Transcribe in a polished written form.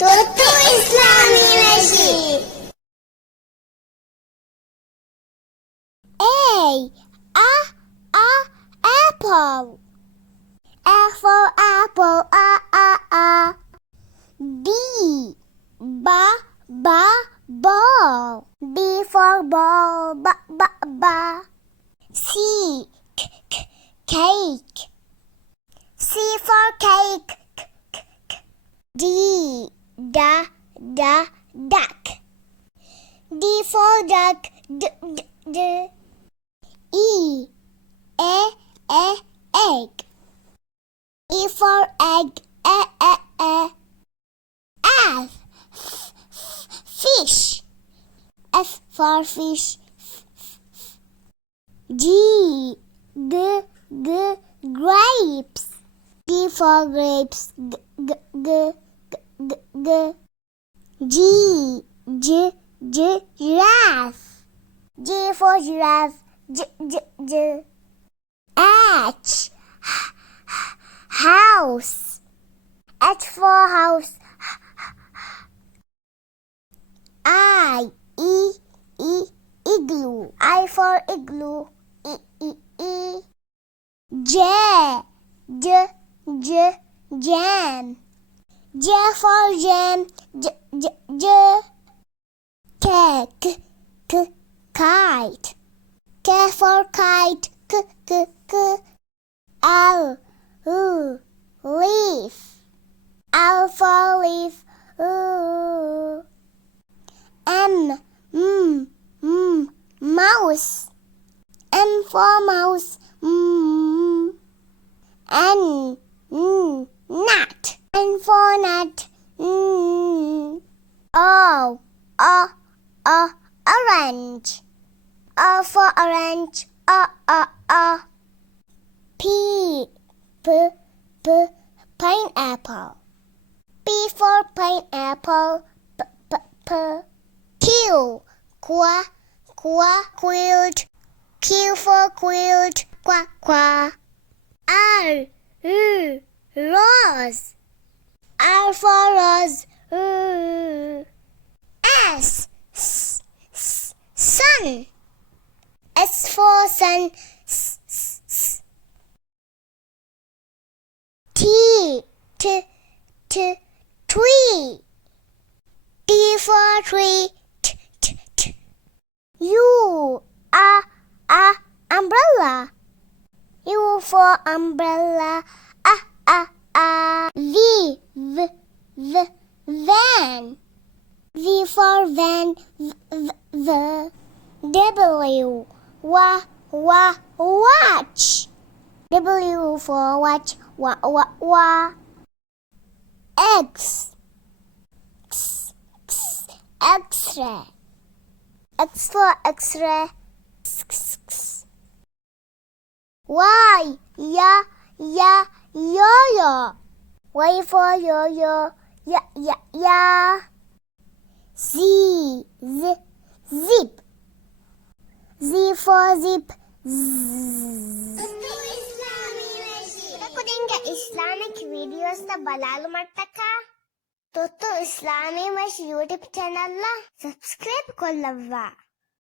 Thuhthu.Islaamy.Veshi. Apple. A for apple, B, ball. B for ball, C, cake. C for cake, D, duck. D for duck, E, egg. E for egg, F, fish. F for fish, G, grapes. G for grapes, giraffe. G for giraffe, H, house. H for house, igloo. I for igloo, jam. J for jam, kite. K for kite, leaf. L for leaf, mouse. N for mouse, nut. N for nut, orange. O for orange, P, pineapple. P for pineapple, Q, quilt. Q for quilt, R, rose. R for rose, S, sun. S for sun, T, tree. T for tree, U, umbrella. U for umbrella, van. V for van, W, watch. W for watch, X, X-ray. X for X-ray, Y, yo-yo. Y for yo-yo, Z, zip. Z for zip, Aku dengar Islamic videos na balalu martaka. Thuhthu Islamy.Veshi YouTube channel la subscribe kollava.